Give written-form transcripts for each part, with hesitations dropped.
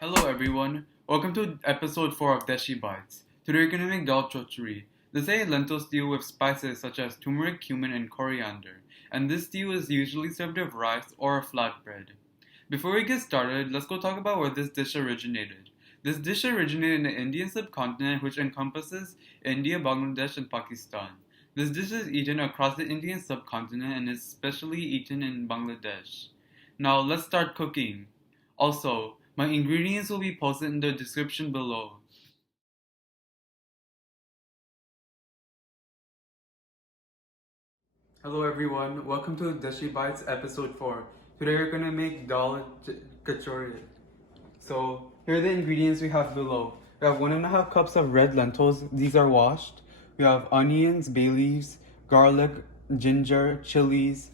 Hello everyone, welcome to episode 4 of Deshi Bites. Today we're going to make dal chochuri. This is a lentil stew with spices such as turmeric, cumin, and coriander. And this stew is usually served with rice or a flatbread. Before we get started, let's go talk about where this dish originated. This dish originated in the Indian subcontinent, which encompasses India, Bangladesh, and Pakistan. This dish is eaten across the Indian subcontinent and is especially eaten in Bangladesh. Now let's start cooking. Also, my ingredients will be posted in the description below. Hello everyone, welcome to Dashi Bites episode 4. Today we're gonna make dal kachori. So here are the ingredients we have below. We have 1.5 cups of red lentils, these are washed. We have onions, bay leaves, garlic, ginger, chilies.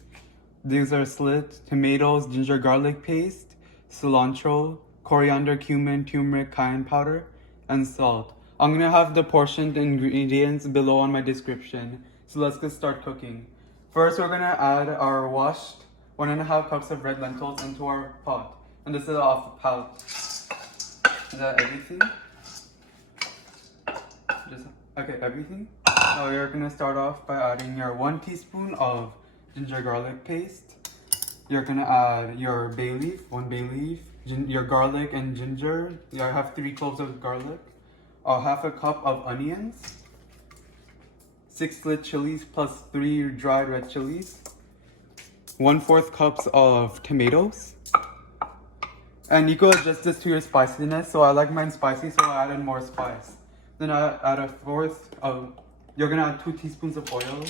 These are slit, tomatoes, ginger garlic paste, cilantro, coriander, cumin, turmeric, cayenne powder, and salt. I'm gonna have the portioned ingredients below on my description. So let's get start cooking. First, we're gonna add our washed 1.5 cups of red lentils into our pot. And this is off the pot. Is that everything? Okay, everything? Now you're gonna start off by adding your 1 teaspoon of ginger garlic paste. You're gonna add your bay leaf, 1 bay leaf, your garlic and ginger. I have 3 cloves of garlic, half a cup of onions, 6 slit chilies plus 3 dried red chilies, 1/4 cups of tomatoes. And you could adjust this to your spiciness. So I like mine spicy, so I added more spice. Then I add a fourth of, you're gonna add 2 teaspoons of oil.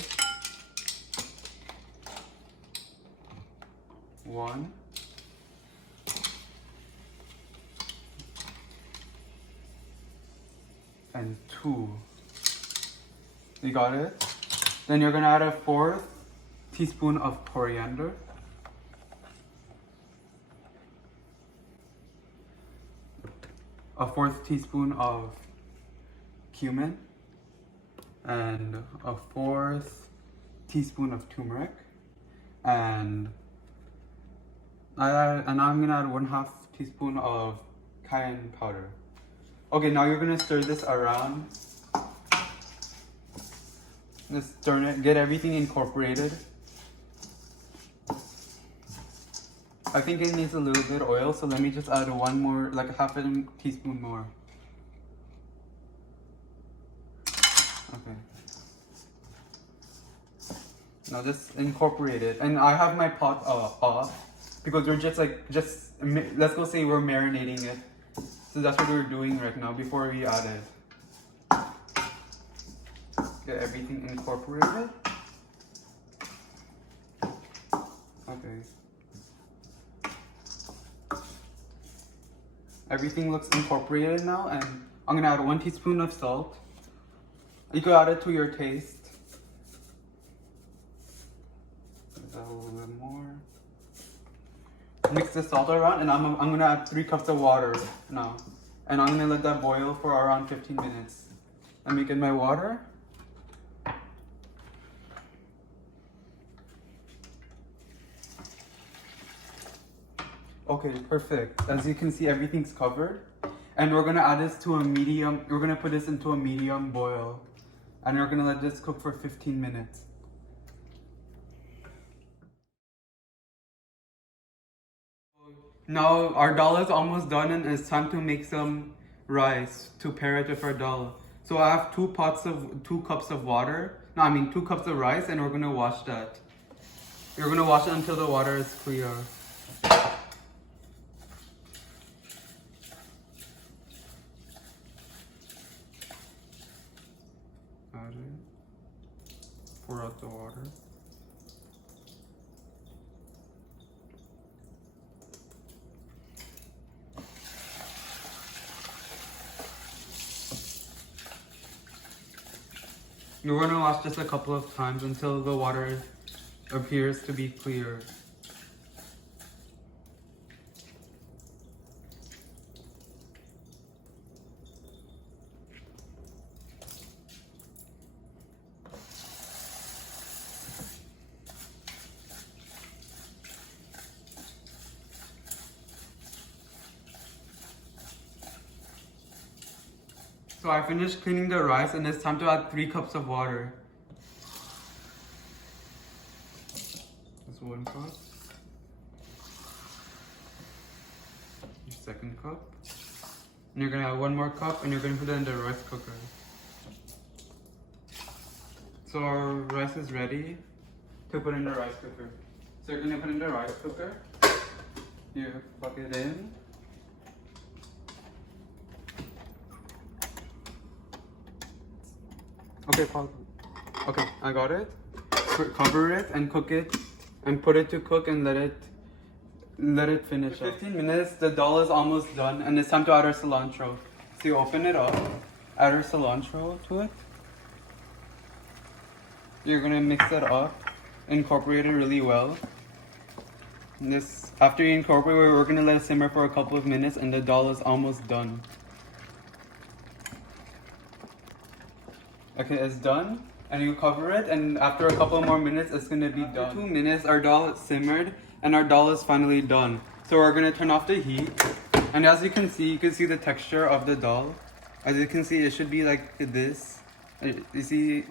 1. And 2. You got it? Then you're gonna add a 1/4 teaspoon of coriander. A 1/4 teaspoon of cumin. And a 1/4 teaspoon of turmeric. And I'm gonna add 1/2 teaspoon of cayenne powder. Okay, now you're gonna stir this around. Just stir it, get everything incorporated. I think it needs a little bit of oil, so let me just add one more, like 1/2 teaspoon more. Okay. Now just incorporate it, and I have my pot off because we're just let's go say we're marinating it. So that's what we're doing right now before we add it. Get everything incorporated. Okay. Everything looks incorporated now, and I'm gonna add 1 teaspoon of salt. You could add it to your taste. A little bit more. Mix the salt around, and I'm gonna add 3 cups of water now. And I'm gonna let that boil for around 15 minutes. Let me get my water. Okay, perfect. As you can see, everything's covered. And we're gonna add this to a medium, we're gonna put this into a medium boil. And we're gonna let this cook for 15 minutes. Now our dal is almost done, and it's time to make some rice to pair it with our dal. So I have 2 cups of water. No, I mean 2 cups of rice, and we're gonna wash that. We're gonna wash it until the water is clear. Add it. Pour out the water. You're gonna wash this a couple of times until the water appears to be clear. So I finished cleaning the rice and it's time to add 3 cups of water. That's 1 cup. Your second cup. And you're gonna add 1 more cup and you're gonna put it in the rice cooker. So our rice is ready to put in the rice cooker. So you're gonna put in the rice cooker. You plug it in. Okay, pause. Okay, I got it. Cover it and cook it, and put it to cook and let it finish. For 15 minutes, the dal is almost done, and it's time to add our cilantro. So you open it up, add our cilantro to it. You're gonna mix it up, incorporate it really well. And this, after you incorporate it, we're gonna let it simmer for a couple of minutes, and the dal is almost done. Okay, it's done, and you cover it, and after a couple more minutes, it's gonna be done. 2 minutes, our dal simmered, and our dal is finally done. So we're gonna turn off the heat, and as you can see the texture of the dal. As you can see, it should be like this. You see,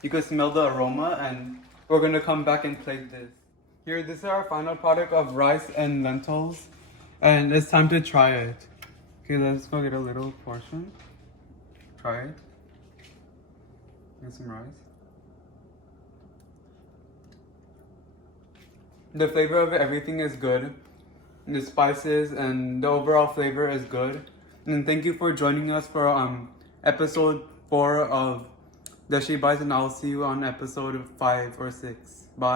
you can smell the aroma, and we're gonna come back and plate this. Here, this is our final product of rice and lentils, and it's time to try it. Okay, let's go get a little portion. Try it. Get some rice. The flavor of everything is good. The spices and the overall flavor is good. And thank you for joining us for episode 4 of Dashi Bites, and I'll see you on episode 5 or 6. Bye.